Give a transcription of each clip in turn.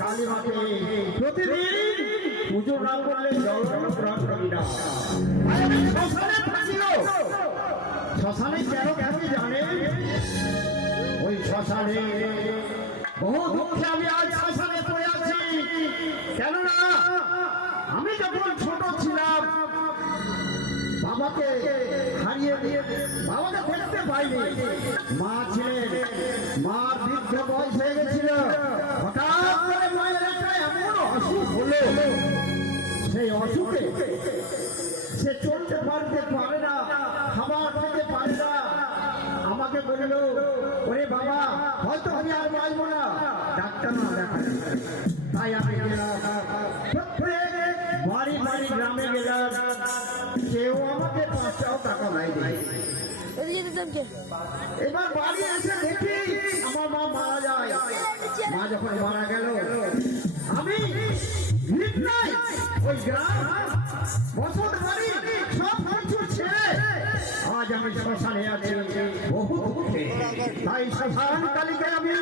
কালী মাকে প্রতিদিন পুজো না করলে জল গ্রহণ করি না। শ্মশানে থাকিল, শ্মশানে কেন কেন জানে? ওই শ্মশানে বহু দুঃখে আমি আজ শ্মশানে পড়ে আছি। কেননা আমি যখন ছোট ছিলাম বাবাকে হারিয়ে দিয়ে বাবাকে দেখতে পাইনি। মা ছিলেন, মার বৃদ্ধ বয়স হয়ে গেছিল। হঠাৎ করে মায়ের একটা এমন অসুখ হলো, সেই অসুখে সে চলতে পারতে পারে না, খাবার খেতে পারে না। আমাকে বলল, ওরে বাবা হয়তো আমি আর বাঁচবো না, ডাক্তার না দেখাই। তাই আমি গেলাম, বাড়ি বাড়ি গ্রামে গেলাম, কেউ আমাকে 5 টাকা দেয়। এবার বাড়ি এসে দেখি আমার মা মারা যায়। মা যখন মারা গেল আমি ওই গ্রাম বসত বাড়ি সব কিছু ছেড়ে আজ আমি শ্মশানে আছি বহু দুঃখে। তাই শ্মশান কালীকে আমি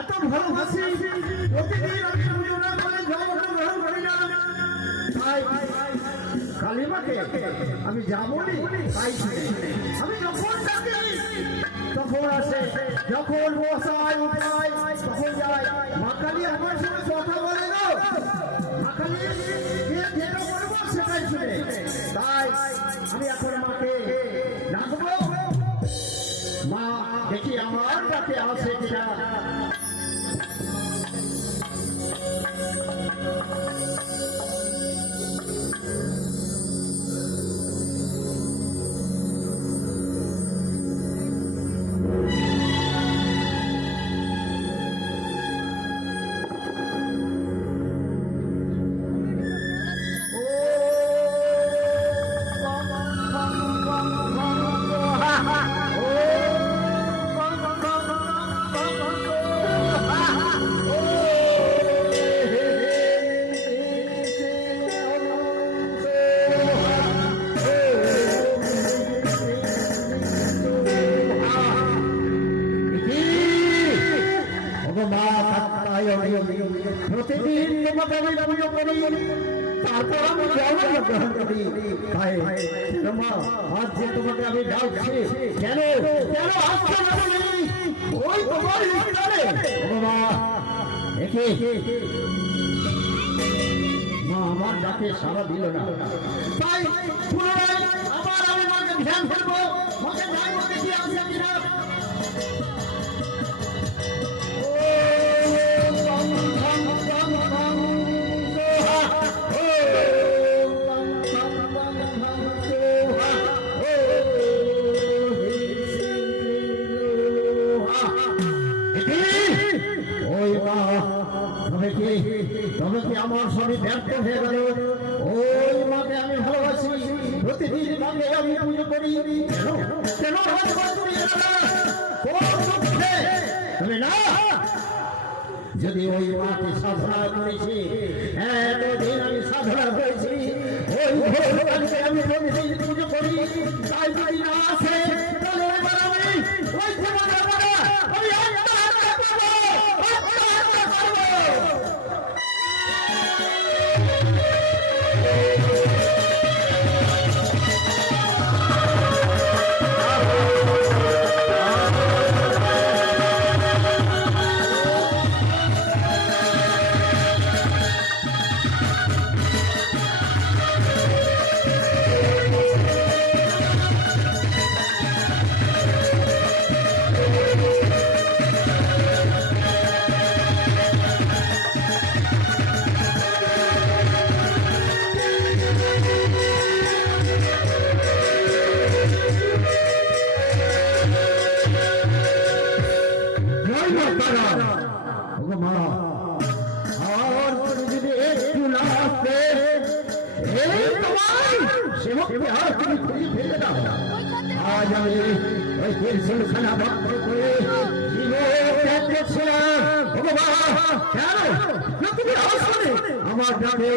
এত ভালোবাসি, প্রতিদিন আমি পুজো না করে জল গ্রহণ করি না। তাই কালীমাকে আমি যাবনি, তাই আমি যখন ডাকি তখন আসে, যখন বসায় উঠায় তখন যায়। মা কালী আমার সঙ্গে কথা বলে না, মা কালী যেটা বলবো সেটাই শুনে। তাই আমি এখন মাকে ডাকবো, মা দেখি আমার কাছে আসে কিনা। প্রতিদিন তোমাকে আমি পুজো করি, তারপর আমি জল গ্রহণ করি। তাই আজ যে তোমাকে আমি ডাকছি, কেন কেন আসছো না তুমি? ওই তোমার ইচ্ছারে মা আমার ডাকে সারা দিল না। তাই পুনরায় আবার আমি মাকে ধ্যান করবো, মাকে ডাকবো দেখি আসে কিনা। তবে কি আমার সবই ব্যর্থ হয়ে গেল? ওই মাকে আমি ভালোবাসি, প্রতিদিন মাকে আমি পুজো করি। কেন তুমি না? যদি ওই মাকে সাধনা করেছি, এতদিন আমি সাধনা করেছি, ওই ভগবানকে আমি প্রতিদিন পুজো করি। তাই যদি না আসে তাহলে এবার আমি ওই আজ আমি ওই খানা ভক্ত করে ভগবান আমার ডাকে